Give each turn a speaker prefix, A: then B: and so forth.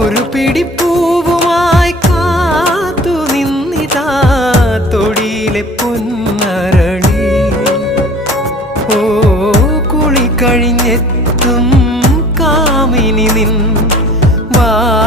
A: ഒരു പിടിപ്പൂവുമായി കാത്തു നിന്നിതാ തൊടിയിലെ പൊന്നരളി ഓ കുളി കഴിഞ്ഞെത്തും കാമിനി നിൻ വാ